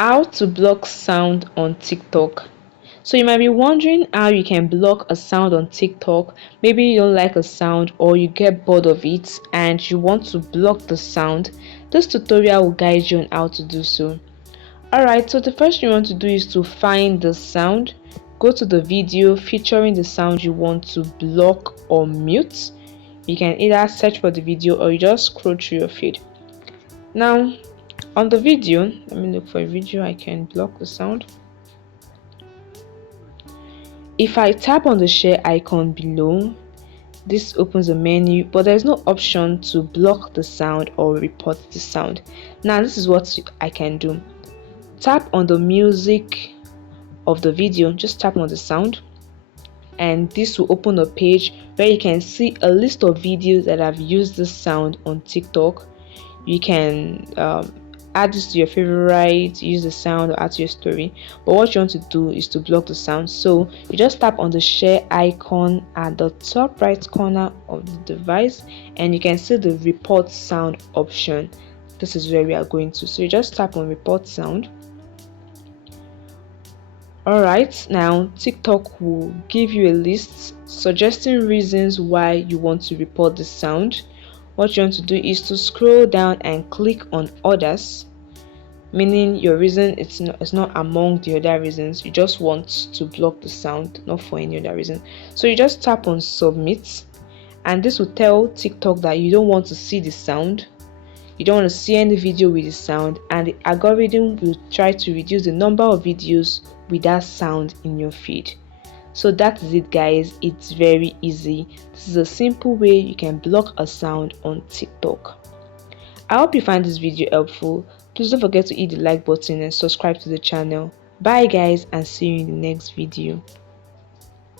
How to block sound on TikTok. So you might be wondering how you can block a sound on TikTok. Maybe you don't like a sound or you get bored of it and you want to block the sound. This tutorial will guide you on how to do so. Alright, so the first thing you want to do is to find the sound. Go to the video featuring the sound you want to block or mute. You can either search for the video or you just scroll through your feed. Now, on the video, let me look for a video I can block the sound. If I tap on the share icon below, this opens a menu, but there's no option to block the sound or report the sound. Now this is what I can do. Tap on the music of the video, just tap on the sound, and this will open a page where you can see a list of videos that have used this sound on TikTok. You can add this to your favorite, use the sound, or add to your story. But what you want to do is to block the sound. So you just tap on the share icon at the top right corner of the device, and you can see the report sound option. This is where we are going to. So you just tap on report sound. Alright, now TikTok will give you a list suggesting reasons why you want to report the sound. What you want to do is to scroll down and click on others, meaning your reason it's not among the other reasons. You just want to block the sound, not for any other reason. So you just tap on submit, and this will tell TikTok that you don't want to see the sound, you don't want to see any video with the sound, and the algorithm will try to reduce the number of videos with that sound in your feed. So that is it, guys. It's very easy. This is a simple way you can block a sound on TikTok. I hope you find this video helpful. Please don't forget to hit the like button and subscribe to the channel. Bye guys, and see you in the next video.